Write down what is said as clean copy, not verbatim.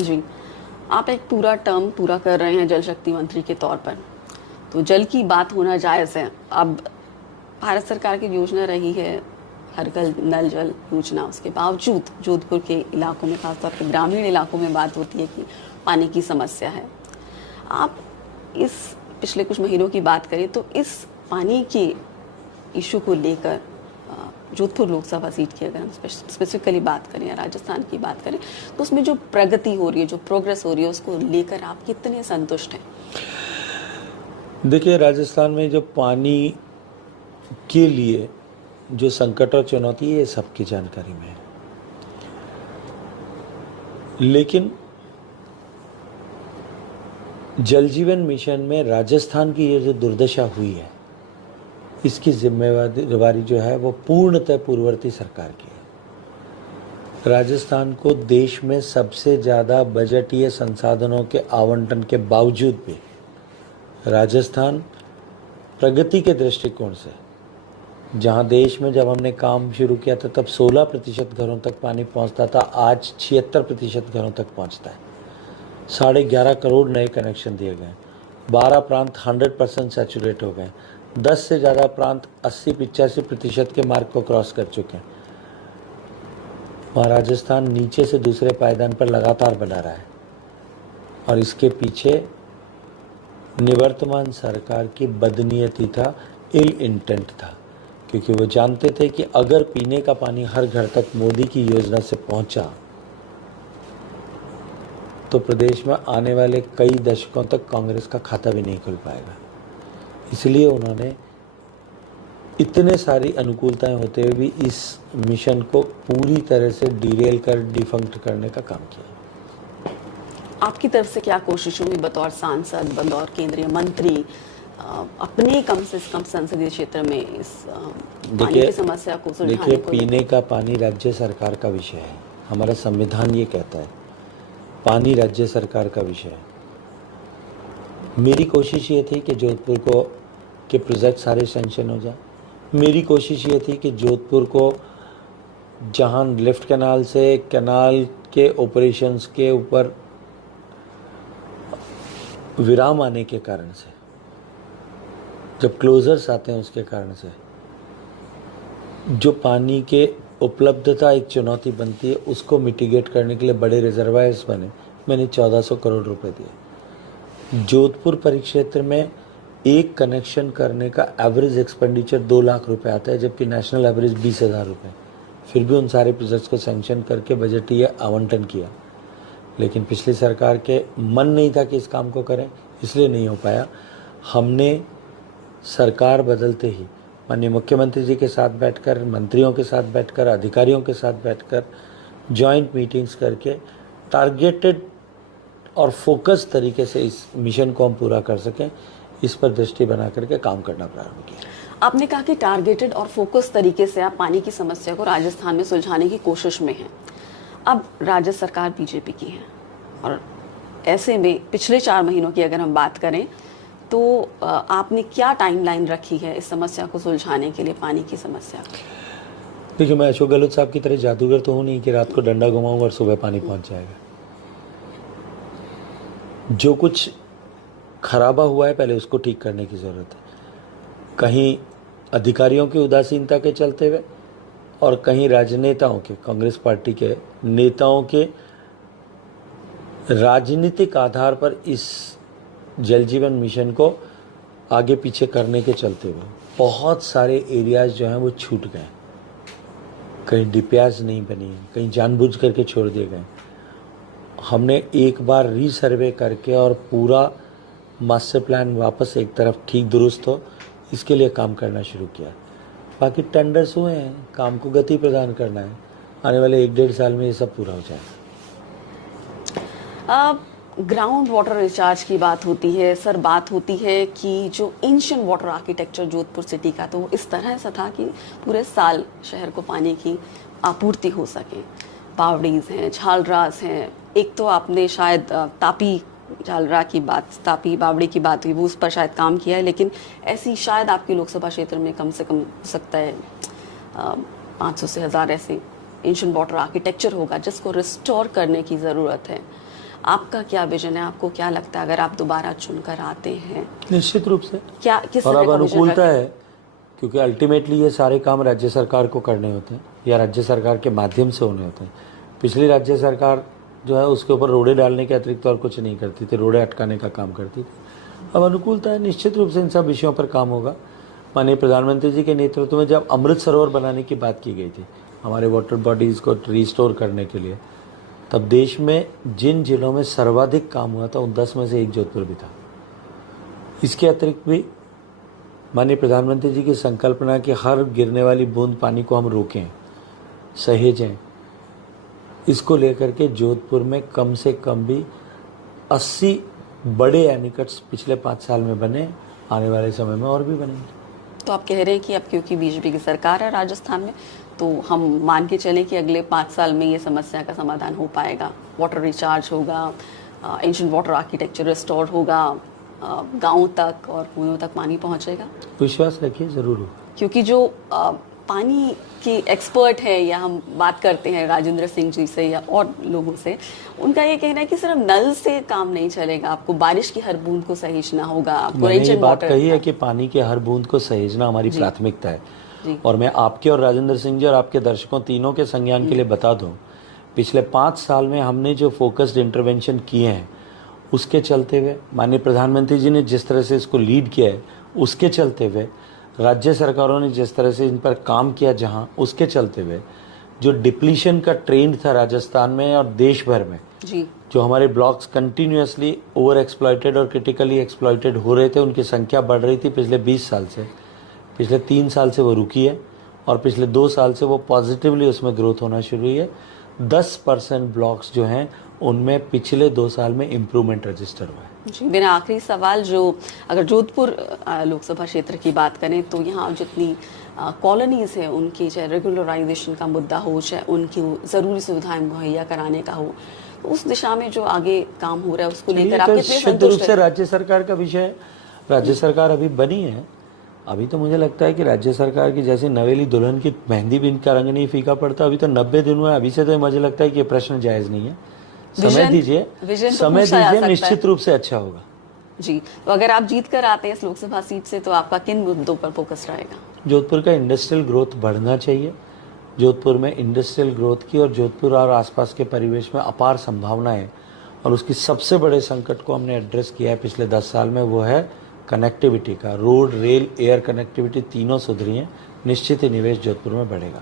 जी, आप एक पूरा टर्म पूरा कर रहे हैं जल शक्ति मंत्री के तौर पर, तो जल की बात होना जायज़ है। अब भारत सरकार की योजना रही है हर घर नल जल योजना, उसके बावजूद जोधपुर के इलाकों में, खासतौर पर ग्रामीण इलाकों में बात होती है कि पानी की समस्या है। आप इस पिछले कुछ महीनों की बात करें तो इस पानी के इशू को लेकर जोधपुर लोकसभा सीट की अगर हम स्पेसिफिकली बात करें या राजस्थान की बात करें, तो उसमें जो प्रगति हो रही है, जो प्रोग्रेस हो रही है, उसको लेकर आप कितने संतुष्ट हैं? देखिए, राजस्थान में जो पानी के लिए जो संकट और चुनौती है, ये सबकी जानकारी में है। लेकिन जल जीवन मिशन में राजस्थान की ये जो दुर्दशा हुई है, इसकी जिम्मेवारी जो है वो पूर्णतः पूर्ववर्ती सरकार की है। राजस्थान को देश में सबसे ज़्यादा बजटीय संसाधनों के आवंटन के बावजूद भी राजस्थान प्रगति के दृष्टिकोण से, जहां देश में जब हमने काम शुरू किया था तब 16% घरों तक पानी पहुंचता था, आज 76% घरों तक पहुंचता है। 11.5 करोड़ नए कनेक्शन दिए गए, 12 प्रांत 100% सैचुरेट हो गए, 10 से ज़्यादा प्रांत 80-85% के मार्क को क्रॉस कर चुके हैं। वहाँ राजस्थान नीचे से दूसरे पायदान पर लगातार बना रहा है, और इसके पीछे निवर्तमान सरकार की बदनीयती था, इल इंटेंट था, क्योंकि वो जानते थे कि अगर पीने का पानी हर घर तक मोदी की योजना से पहुंचा तो प्रदेश में आने वाले कई दशकों तक कांग्रेस का खाता भी नहीं खुल पाएगा। इसलिए उन्होंने इतने सारी अनुकूलताएं होते हुए भी इस मिशन को पूरी तरह से डिरेल कर डिफंक्ट करने का काम किया। आपकी तरफ से क्या कोशिश हुई बतौर सांसद, बतौर केंद्रीय मंत्री, अपने कम से कम संसदीय क्षेत्र में इस पानी की समस्या को सुलझाने को? देखिए, पीने का पानी राज्य सरकार का विषय है। हमारा संविधान ये कहता है पानी राज्य सरकार का विषय है। मेरी कोशिश ये थी कि जोधपुर को के प्रोजेक्ट सारे सैंक्शन हो जाए। मेरी कोशिश ये थी कि जोधपुर को, जहां लिफ्ट कैनाल से कैनाल के ऑपरेशंस के ऊपर विराम आने के कारण से, जब क्लोजर्स आते हैं उसके कारण से जो पानी के उपलब्धता एक चुनौती बनती है, उसको मिटिगेट करने के लिए बड़े रिजर्वायर्स बने। मैंने 1400 करोड़ रुपए दिए। जोधपुर परिक्षेत्र में एक कनेक्शन करने का एवरेज एक्सपेंडिचर 2 लाख रुपए आता है, जबकि नेशनल एवरेज 20,000 रुपये। फिर भी उन सारे प्रोजेक्ट्स को सैंक्शन करके बजटीय आवंटन किया, लेकिन पिछली सरकार के मन नहीं था कि इस काम को करें, इसलिए नहीं हो पाया। हमने सरकार बदलते ही माननीय मुख्यमंत्री जी के साथ बैठकर, मंत्रियों के साथ बैठकर, अधिकारियों के साथ बैठकर जॉइंट मीटिंग्स करके टारगेटेड और फोकस तरीके से इस मिशन को हम पूरा कर सकें, इस पर दृष्टि बना करके काम करना प्रारंभ किया। आपने कहा कि टारगेटेड और फोकस तरीके से आप पानी की समस्या को राजस्थान में सुलझाने की कोशिश में हैं। अब राज्य सरकार बीजेपी की है, और ऐसे में पिछले 4 महीनों की अगर हम बात करें तो आपने क्या टाइमलाइन रखी है इस समस्या को सुलझाने के लिए, पानी की समस्या? देखिए, मैं अशोक गहलोत साहब की तरह जादूगर तो हूँ नहीं कि रात को डंडा घुमाऊंगा और सुबह पानी पहुंच जाएगा। जो कुछ खराबा हुआ है पहले उसको ठीक करने की ज़रूरत है। कहीं अधिकारियों की उदासीनता के चलते हुए और कहीं राजनेताओं के, कांग्रेस पार्टी के नेताओं के राजनीतिक आधार पर इस जल जीवन मिशन को आगे पीछे करने के चलते हुए बहुत सारे एरियाज जो हैं वो छूट गए। कहीं डीपीआर्स नहीं बनी, कहीं जानबूझ करके छोड़ दिए गए। हमने एक बार रीसर्वे करके और पूरा मास्टर प्लान वापस एक तरफ ठीक दुरुस्त हो, इसके लिए काम करना शुरू किया। बाकी टेंडर्स हुए हैं, काम को गति प्रदान करना है। आने वाले 1-1.5 साल में ये सब पूरा हो जाएगा। ग्राउंड वाटर रिचार्ज की बात होती है सर, बात होती है कि जो ancient water architecture Jodhpur city का, तो वो इस तरह से था कि पूरे साल शहर को पानी की आपूर्ति हो सके। बावड़ीज हैं, झालरास हैं, एक तो आपने शायद तापी झालरा की बात, तापी बावड़ी की बात हुई, वो उस पर शायद काम किया है, लेकिन ऐसी शायद आपके लोकसभा क्षेत्र में कम से कम हो सकता है 500 से 1000 ऐसे एंशिएंट वाटर आर्किटेक्चर होगा जिसको रिस्टोर करने की ज़रूरत है। आपका क्या विजन है, आपको क्या लगता है अगर आप दोबारा चुनकर आते हैं? निश्चित रूप से। क्या किस और तरह अब का विजन अनुकूलता रखें? है, क्योंकि अल्टीमेटली ये सारे काम राज्य सरकार को करने होते हैं या राज्य सरकार के माध्यम से होने होते हैं। पिछली राज्य सरकार जो है उसके ऊपर रोड़े डालने के अतिरिक्त और कुछ नहीं करती थी, रोड़े अटकाने का काम करती थी। अब अनुकूलता है, निश्चित रूप से इन सब विषयों पर काम होगा। माननीय प्रधानमंत्री जी के नेतृत्व में जब अमृत सरोवर बनाने की बात की गई थी हमारे वाटर बॉडीज़ को रिस्टोर करने के लिए, तब देश में जिन जिलों में सर्वाधिक काम हुआ था उन 10 में से एक जोधपुर भी था। इसके अतिरिक्त भी माननीय प्रधानमंत्री जी की संकल्पना कि हर गिरने वाली बूंद पानी को हम रोकें, सहेजें, इसको लेकर के जोधपुर में कम से कम भी 80 बड़े एनीकट्स पिछले 5 साल में बने, आने वाले समय में और भी बनेंगे। तो आप कह रहे हैं कि अब क्योंकि बीजेपी की सरकार है राजस्थान में, तो हम मान के चलें कि अगले 5 साल में ये समस्या का समाधान हो पाएगा, वाटर रिचार्ज होगा, एंशिएंट वाटर आर्किटेक्चर रिस्टोर होगा, गाँव तक और कुओं तक पानी पहुंचेगा? विश्वास रखिए, ज़रूर होगा। क्योंकि जो पानी की एक्सपर्ट है, या हम बात करते हैं राजेंद्र सिंह जी से या और लोगों से, उनका ये कहना है कि सिर्फ नल से काम नहीं चलेगा, आपको बारिश की हर बूंद को सहेजना होगा, आपको मैंने ये एंशिएंट बात वाटर कही है कि पानी के हर बूंद को सहेजना हमारी प्राथमिकता है। जी। और मैं आपके और राजेंद्र सिंह जी और आपके दर्शकों तीनों के संज्ञान के लिए बता दूं, पिछले 5 साल में हमने जो फोकस्ड इंटरवेंशन किए हैं उसके चलते हुए, माननीय प्रधानमंत्री जी ने जिस तरह से इसको लीड किया है उसके चलते हुए, राज्य सरकारों ने जिस तरह से इन पर काम किया जहां, उसके चलते हुए, जो डिप्लीशन का ट्रेंड था राजस्थान में और देश भर में, जी, जो हमारे ब्लॉक्स कंटिन्यूअसली ओवर एक्सप्लॉइटेड और क्रिटिकली एक्सप्लॉइटेड हो रहे थे, उनकी संख्या बढ़ रही थी पिछले 20 साल से। पिछले 3 साल से वो रुकी है और पिछले 2 साल से वो पॉजिटिवली उसमें ग्रोथ होना शुरू हुई है। 10% ब्लॉक्स जो हैं उनमें पिछले 2 साल में इम्प्रूवमेंट रजिस्टर हुआ है। जी। मेरा आखिरी सवाल, जो अगर जोधपुर लोकसभा क्षेत्र की बात करें तो यहाँ जितनी कॉलोनीज है उनकी चाहे रेगुलराइजेशन का मुद्दा हो, चाहे उनकी ज़रूरी सुविधाएं मुहैया कराने का हो, तो उस दिशा में जो आगे काम हो रहा है उसको लेकर आप कितने निश्चित रूप संतुष्ट से हैं? राज्य सरकार का विषय है। राज्य सरकार अभी बनी है, अभी तो मुझे लगता है कि राज्य सरकार की जैसे नवेली दुल्हन की मेहंदी भी इनका रंग नहीं फीका पड़ता। अभी तो 90 दिन हुआ है, अभी से तो मुझे लगता है कि ये प्रश्न जायज नहीं है। समय दीजिए, विजन तो समय पूछा जा दीजिए, सकता है। निश्चित रूप से अच्छा होगा। जी, तो अगर आप जीत कर आते हैं इस लोकसभा सीट से तो आपका किन मुद्दों पर फोकस रहेगा? जोधपुर का इंडस्ट्रियल ग्रोथ बढ़ना चाहिए। जोधपुर में इंडस्ट्रियल ग्रोथ की और जोधपुर और आसपास के परिवेश में अपार संभावनाएं है, और उसकी सबसे बड़े संकट को हमने एड्रेस किया है पिछले 10 साल में, वो है कनेक्टिविटी का। रोड, रेल, एयर कनेक्टिविटी तीनों सुधरी हैं। निश्चित ही निवेश जोधपुर में बढ़ेगा।